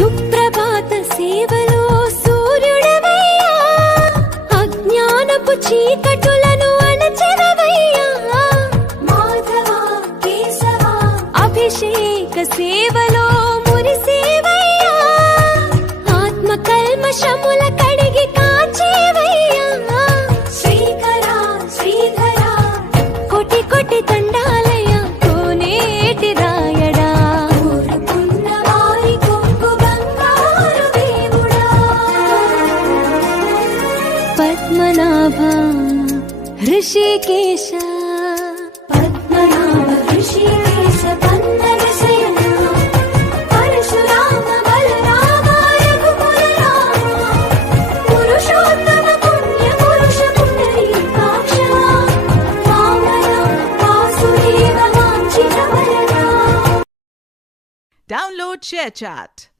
సుప్రభాత సేవలో సూర్యుడవయ్యా, అజ్ఞానపు చీకటులను అణచెదవయ్యా. మాధవ కేశవ అభిషేక సేవలో మురిసేవయ్యా, ఆత్మ కల్మషముల కడిగి కాచేవయ్యా. శ్రీకర శ్రీధర కోటి కోటి దండాలయ కోనేటి రాయడా, కోరుకున్న వారి కొంగు బంగారు దేవుడా. పద్మనాభ హృషికేశ పద్మనాభ హృషికేశ పన్నగ శయన పరశురామ బలరామ రఘుకుల రామ పురుషోత్తమ పుణ్య పురుష పుండరీకాక్ష వామన వాసుదేవ వాంఛిత వరదా. Download ShareChat.